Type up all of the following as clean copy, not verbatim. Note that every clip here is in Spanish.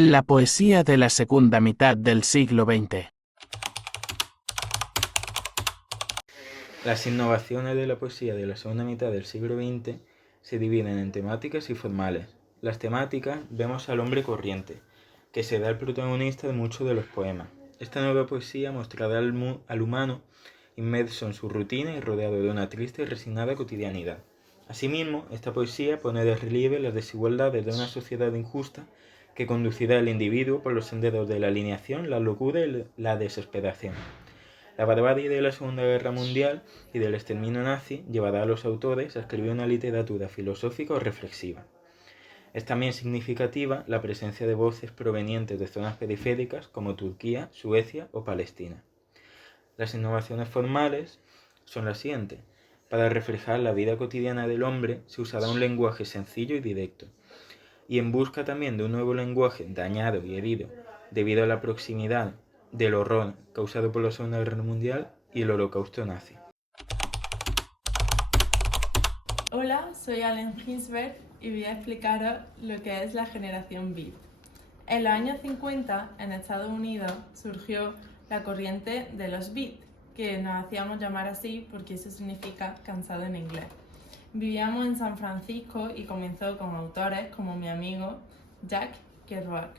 La poesía de la segunda mitad del siglo XX. Las innovaciones de la poesía de la segunda mitad del siglo XX se dividen en temáticas y formales. Las temáticas vemos al hombre corriente, que será el protagonista de muchos de los poemas. Esta nueva poesía mostrará al humano inmerso en su rutina y rodeado de una triste y resignada cotidianidad. Asimismo, esta poesía pone de relieve las desigualdades de una sociedad injusta que conducirá al individuo por los senderos de la alienación, la locura y la desesperación. La barbarie de la Segunda Guerra Mundial y del exterminio nazi llevará a los autores a escribir una literatura filosófica o reflexiva. Es también significativa la presencia de voces provenientes de zonas periféricas como Turquía, Suecia o Palestina. Las innovaciones formales son las siguientes. Para reflejar la vida cotidiana del hombre se usará un lenguaje sencillo y directo, y en busca también de un nuevo lenguaje dañado y herido debido a la proximidad del horror causado por la Segunda Guerra Mundial y el Holocausto nazi. Hola, soy Allen Ginsberg y voy a explicaros lo que es la generación Beat. En los años 50, en Estados Unidos, surgió la corriente de los Beat, que nos hacíamos llamar así porque eso significa cansado en inglés. Vivíamos en San Francisco y comenzó con autores como mi amigo Jack Kerouac.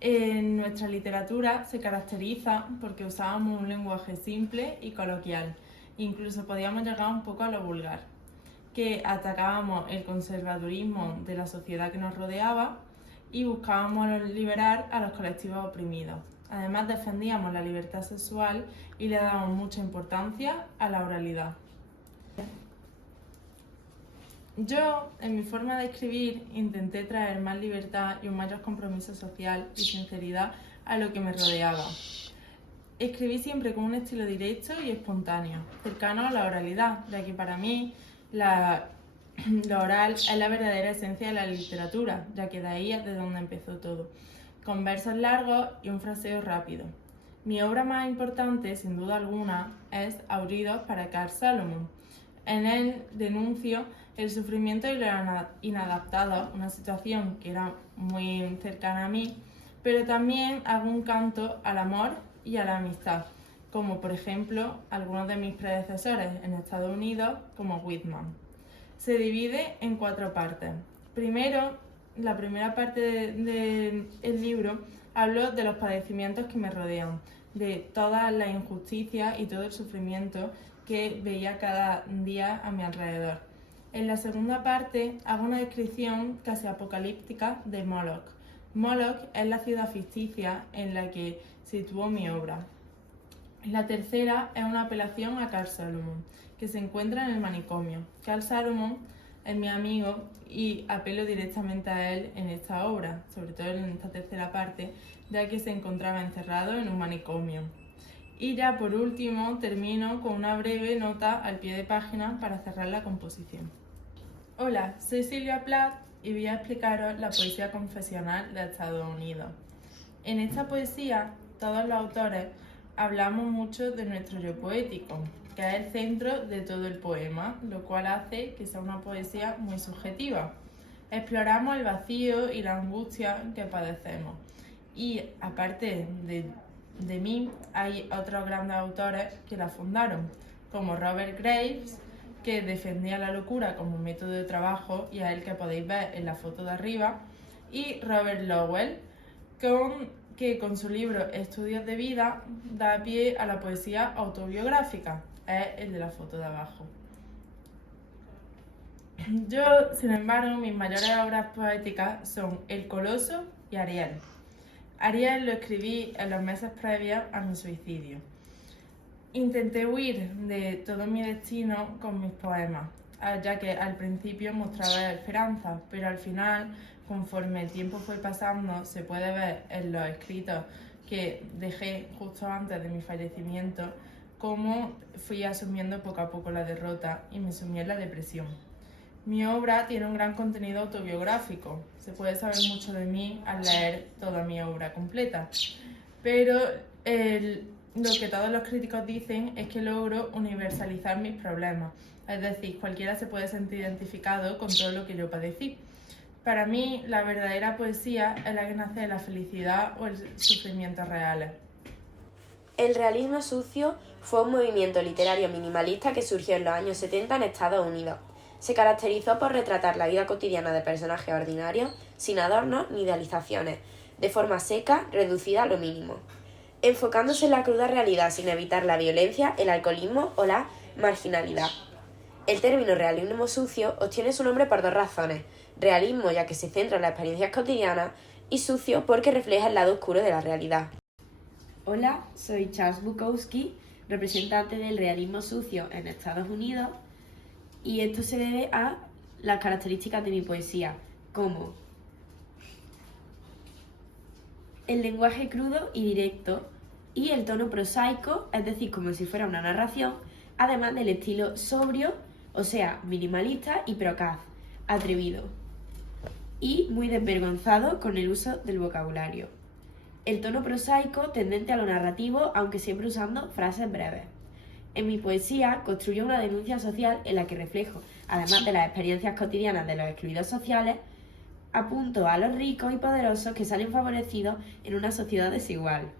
En nuestra literatura se caracteriza porque usábamos un lenguaje simple y coloquial, incluso podíamos llegar un poco a lo vulgar, que atacábamos el conservadurismo de la sociedad que nos rodeaba y buscábamos liberar a los colectivos oprimidos. Además, defendíamos la libertad sexual y le dábamos mucha importancia a la oralidad. Yo, en mi forma de escribir, intenté traer más libertad y un mayor compromiso social y sinceridad a lo que me rodeaba. Escribí siempre con un estilo directo y espontáneo, cercano a la oralidad, ya que para mí lo oral es la verdadera esencia de la literatura, ya que de ahí es de donde empezó todo, con versos largos y un fraseo rápido. Mi obra más importante, sin duda alguna, es Aullidos para Carl Salomon. En él denuncio el sufrimiento y lo inadaptado, una situación que era muy cercana a mí, pero también hago un canto al amor y a la amistad, como por ejemplo algunos de mis predecesores en Estados Unidos, como Whitman. Se divide en 4 partes. Primero, la primera parte del libro hablo de los padecimientos que me rodean, de todas las injusticias y todo el sufrimiento que veía cada día a mi alrededor. En la segunda parte hago una descripción casi apocalíptica de Moloch. Moloch es la ciudad ficticia en la que situó mi obra. La tercera es una apelación a Carl Salomon, que se encuentra en el manicomio. Carl Salomon es mi amigo y apelo directamente a él en esta obra, sobre todo en esta tercera parte, ya que se encontraba encerrado en un manicomio. Y ya por último termino con una breve nota al pie de página para cerrar la composición. Hola, soy Silvia Plath y voy a explicaros la poesía confesional de Estados Unidos. En esta poesía, todos los autores hablamos mucho de nuestro yo poético, que es el centro de todo el poema, lo cual hace que sea una poesía muy subjetiva. Exploramos el vacío y la angustia que padecemos. Y aparte de mí, hay otros grandes autores que la fundaron, como Robert Graves, que defendía la locura como método de trabajo, y a él que podéis ver en la foto de arriba, y Robert Lowell, que con su libro Estudios de vida da pie a la poesía autobiográfica, es el de la foto de abajo. Yo, sin embargo, mis mayores obras poéticas son El Coloso y Ariel. Ariel lo escribí en los meses previos a mi suicidio. Intenté huir de todo mi destino con mis poemas, ya que al principio mostraba esperanza, pero al final, conforme el tiempo fue pasando, se puede ver en los escritos que dejé justo antes de mi fallecimiento, cómo fui asumiendo poco a poco la derrota y me sumí en la depresión. Mi obra tiene un gran contenido autobiográfico, se puede saber mucho de mí al leer toda mi obra completa, pero lo que todos los críticos dicen es que logro universalizar mis problemas, es decir, cualquiera se puede sentir identificado con todo lo que yo padecí. Para mí, la verdadera poesía es la que nace de la felicidad o el sufrimiento reales. El realismo sucio fue un movimiento literario minimalista que surgió en los años 70 en Estados Unidos. Se caracterizó por retratar la vida cotidiana de personajes ordinarios, sin adornos ni idealizaciones, de forma seca, reducida a lo mínimo, enfocándose en la cruda realidad sin evitar la violencia, el alcoholismo o la marginalidad. El término realismo sucio obtiene su nombre por dos razones: realismo ya que se centra en las experiencias cotidianas y sucio porque refleja el lado oscuro de la realidad. Hola, soy Charles Bukowski, representante del realismo sucio en Estados Unidos, y esto se debe a las características de mi poesía, como el lenguaje crudo y directo y el tono prosaico, es decir, como si fuera una narración, además del estilo sobrio, o sea, minimalista y procaz, atrevido, y muy desvergonzado con el uso del vocabulario. El tono prosaico tendente a lo narrativo, aunque siempre usando frases breves. En mi poesía construyo una denuncia social en la que reflejo, además de las experiencias cotidianas de los excluidos sociales, apunto a los ricos y poderosos que salen favorecidos en una sociedad desigual.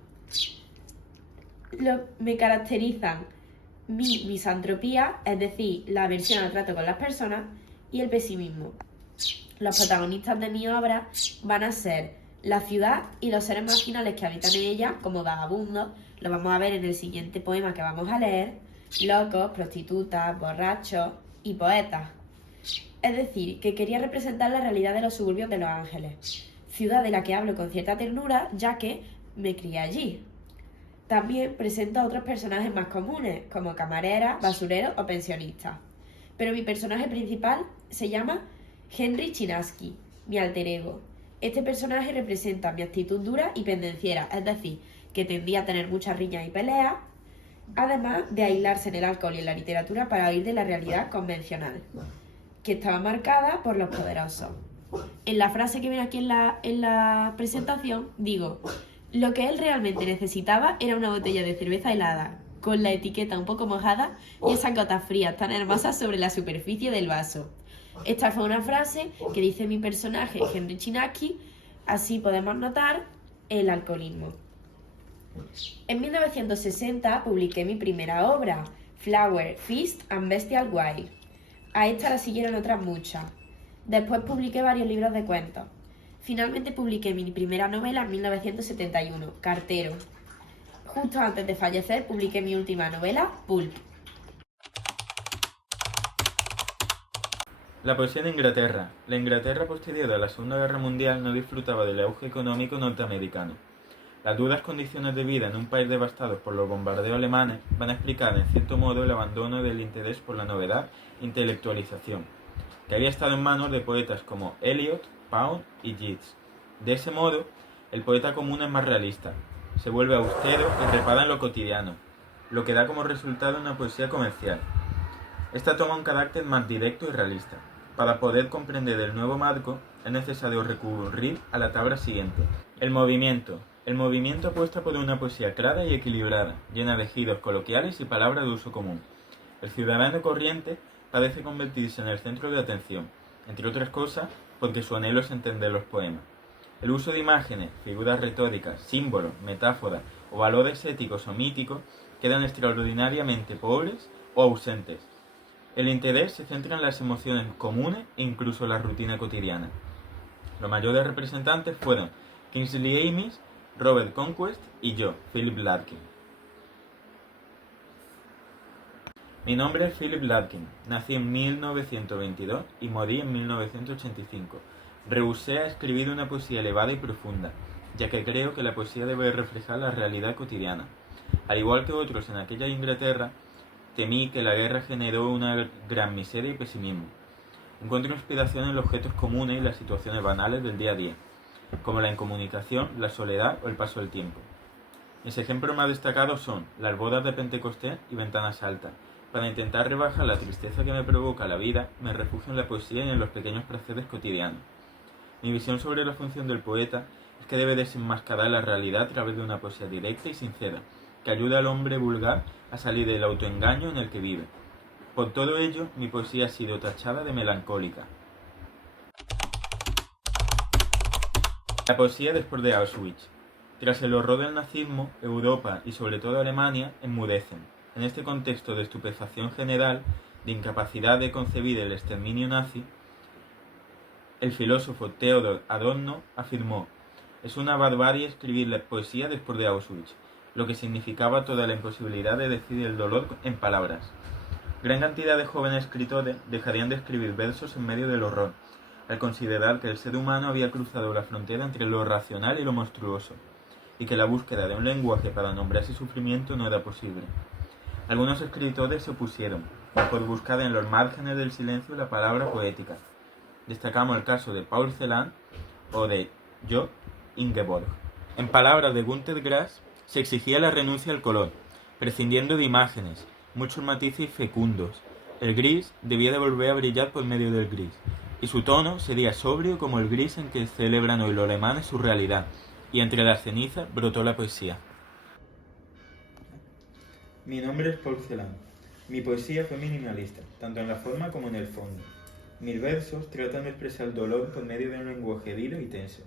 Me caracterizan mi misantropía, es decir, la aversión al trato con las personas, y el pesimismo. Los protagonistas de mi obra van a ser la ciudad y los seres marginales que habitan en ella, como vagabundos, lo vamos a ver en el siguiente poema que vamos a leer, locos, prostitutas, borrachos y poetas. Es decir, que quería representar la realidad de los suburbios de Los Ángeles, ciudad de la que hablo con cierta ternura, ya que me crié allí. También presento a otros personajes más comunes, como camareras, basureros o pensionistas. Pero mi personaje principal se llama Henry Chinaski, mi alter ego. Este personaje representa mi actitud dura y pendenciera, es decir, que tendía a tener muchas riñas y peleas, además de aislarse en el alcohol y en la literatura para huir de la realidad convencional, que estaba marcada por los poderosos. En la frase que viene aquí en la presentación, digo: lo que él realmente necesitaba era una botella de cerveza helada, con la etiqueta un poco mojada y esas gotas frías tan hermosas sobre la superficie del vaso. Esta fue una frase que dice mi personaje Henry Chinaski, así podemos notar el alcoholismo. En 1960 publiqué mi primera obra, Flower, Feast and Bestial Wild. A esta la siguieron otras muchas. Después publiqué varios libros de cuentos. Finalmente publiqué mi primera novela en 1971, Cartero. Justo antes de fallecer publiqué mi última novela, Pulp. La poesía en Inglaterra. La Inglaterra posterior a la Segunda Guerra Mundial no disfrutaba del auge económico norteamericano. Las duras condiciones de vida en un país devastado por los bombardeos alemanes van a explicar en cierto modo el abandono del interés por la novedad e intelectualización, que había estado en manos de poetas como Eliot, Pound y Yeats. De ese modo, el poeta común es más realista, se vuelve austero y repara en lo cotidiano, lo que da como resultado una poesía comercial. Esta toma un carácter más directo y realista. Para poder comprender el nuevo marco, es necesario recurrir a la tabla siguiente. El movimiento. El movimiento apuesta por una poesía clara y equilibrada, llena de giros coloquiales y palabras de uso común. El ciudadano corriente parece convertirse en el centro de atención, entre otras cosas porque su anhelo es entender los poemas. El uso de imágenes, figuras retóricas, símbolos, metáforas o valores éticos o míticos quedan extraordinariamente pobres o ausentes. El interés se centra en las emociones comunes e incluso la rutina cotidiana. Los mayores representantes fueron Kingsley Amis, Robert Conquest y yo, Philip Larkin. Mi nombre es Philip Larkin. Nací en 1922 y morí en 1985. Rehusé a escribir una poesía elevada y profunda, ya que creo que la poesía debe reflejar la realidad cotidiana. Al igual que otros en aquella Inglaterra, temí que la guerra generó una gran miseria y pesimismo. Encuentro inspiración en los objetos comunes y las situaciones banales del día a día, como la incomunicación, la soledad o el paso del tiempo. Mis ejemplos más destacados son las bodas de Pentecostés y Ventanas Altas. Para intentar rebajar la tristeza que me provoca la vida, me refugio en la poesía y en los pequeños placeres cotidianos. Mi visión sobre la función del poeta es que debe desenmascarar la realidad a través de una poesía directa y sincera, que ayude al hombre vulgar a salir del autoengaño en el que vive. Por todo ello, mi poesía ha sido tachada de melancólica. La poesía después de Auschwitz. Tras el horror del nazismo, Europa y sobre todo Alemania enmudecen. En este contexto de estupefacción general, de incapacidad de concebir el exterminio nazi, el filósofo Theodor Adorno afirmó: «Es una barbarie escribir la poesía después de Auschwitz», lo que significaba toda la imposibilidad de decir el dolor en palabras. Gran cantidad de jóvenes escritores dejarían de escribir versos en medio del horror, al considerar que el ser humano había cruzado la frontera entre lo racional y lo monstruoso, y que la búsqueda de un lenguaje para nombrar ese sufrimiento no era posible. Algunos escritores se opusieron, por buscar en los márgenes del silencio la palabra poética. Destacamos el caso de Paul Celan o de Jo Ingeborg. En palabras de Günter Grass, se exigía la renuncia al color, prescindiendo de imágenes, muchos matices fecundos. El gris debía de volver a brillar por medio del gris, y su tono sería sobrio como el gris en que celebran hoy los alemanes su realidad, y entre las cenizas brotó la poesía. Mi nombre es Paul Celan. Mi poesía fue minimalista, tanto en la forma como en el fondo. Mis versos tratan de expresar el dolor por medio de un lenguaje herido y tenso.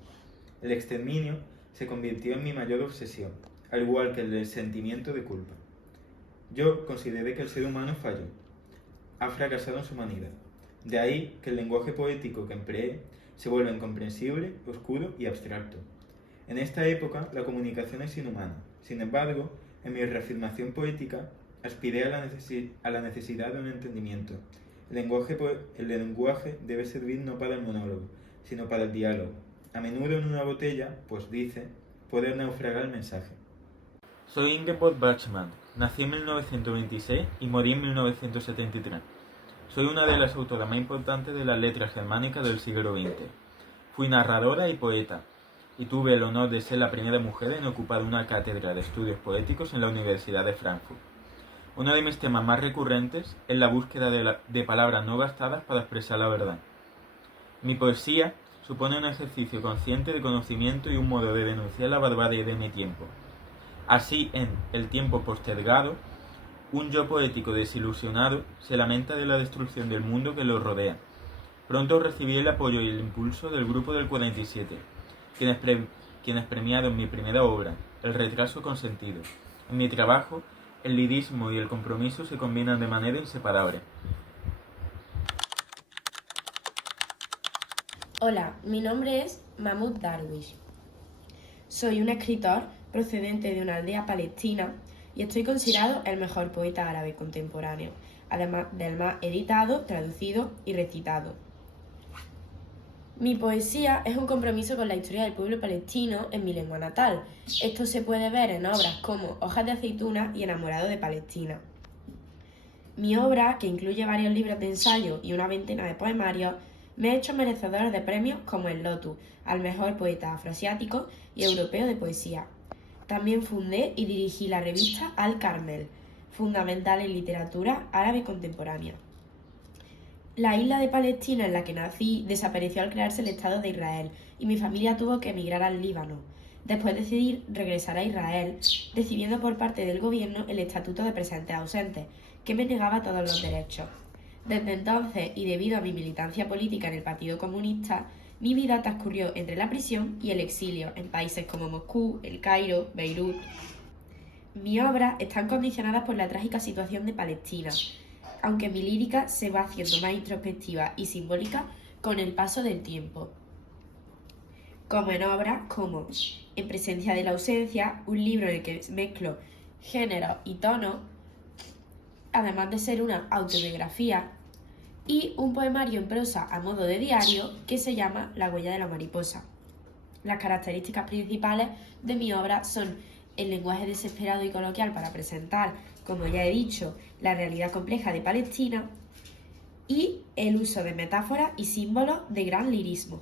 El exterminio se convirtió en mi mayor obsesión, al igual que el sentimiento de culpa. Yo consideré que el ser humano falló, ha fracasado en su humanidad. De ahí que el lenguaje poético que empleé se vuelva incomprensible, oscuro y abstracto. En esta época la comunicación es inhumana. Sin embargo, en mi reafirmación poética aspiré a la necesidad de un entendimiento. El lenguaje debe servir no para el monólogo, sino para el diálogo. A menudo en una botella, pues dice, puede naufragar el mensaje. Soy Ingeborg Bachmann. Nací en 1926 y morí en 1973. Soy una de las autoras más importantes de las letras germánicas del siglo XX. Fui narradora y poeta, y tuve el honor de ser la primera mujer en ocupar una cátedra de estudios poéticos en la Universidad de Frankfurt. Uno de mis temas más recurrentes es la búsqueda de palabras no gastadas para expresar la verdad. Mi poesía supone un ejercicio consciente de conocimiento y un modo de denunciar la barbarie de mi tiempo. Así, en El tiempo postergado, un yo poético desilusionado se lamenta de la destrucción del mundo que lo rodea. Pronto recibí el apoyo y el impulso del grupo del 47, quienes premiaron mi primera obra, El retraso consentido. En mi trabajo, el lirismo y el compromiso se combinan de manera inseparable. Hola, mi nombre es Mahmoud Darwish. Soy un escritor procedente de una aldea palestina y estoy considerado el mejor poeta árabe contemporáneo, además del más editado, traducido y recitado. Mi poesía es un compromiso con la historia del pueblo palestino en mi lengua natal. Esto se puede ver en obras como Hojas de aceituna y Enamorado de Palestina. Mi obra, que incluye varios libros de ensayo y una veintena de poemarios, me ha hecho merecedor de premios como el Lotus, al mejor poeta afroasiático y europeo de poesía. También fundé y dirigí la revista Al Carmel, fundamental en literatura árabe contemporánea. La isla de Palestina en la que nací desapareció al crearse el Estado de Israel y mi familia tuvo que emigrar al Líbano. Después decidí regresar a Israel, recibiendo por parte del gobierno el Estatuto de Presentes Ausentes, que me negaba todos los derechos. Desde entonces, y debido a mi militancia política en el Partido Comunista, mi vida transcurrió entre la prisión y el exilio en países como Moscú, El Cairo, Beirut. Mis obras están condicionadas por la trágica situación de Palestina, aunque mi lírica se va haciendo más introspectiva y simbólica con el paso del tiempo. Como en obras como En presencia de la ausencia, un libro en el que mezclo género y tono, además de ser una autobiografía, y un poemario en prosa a modo de diario que se llama La huella de la mariposa. Las características principales de mi obra son el lenguaje desesperado y coloquial para presentar, como ya he dicho, la realidad compleja de Palestina y el uso de metáforas y símbolos de gran lirismo.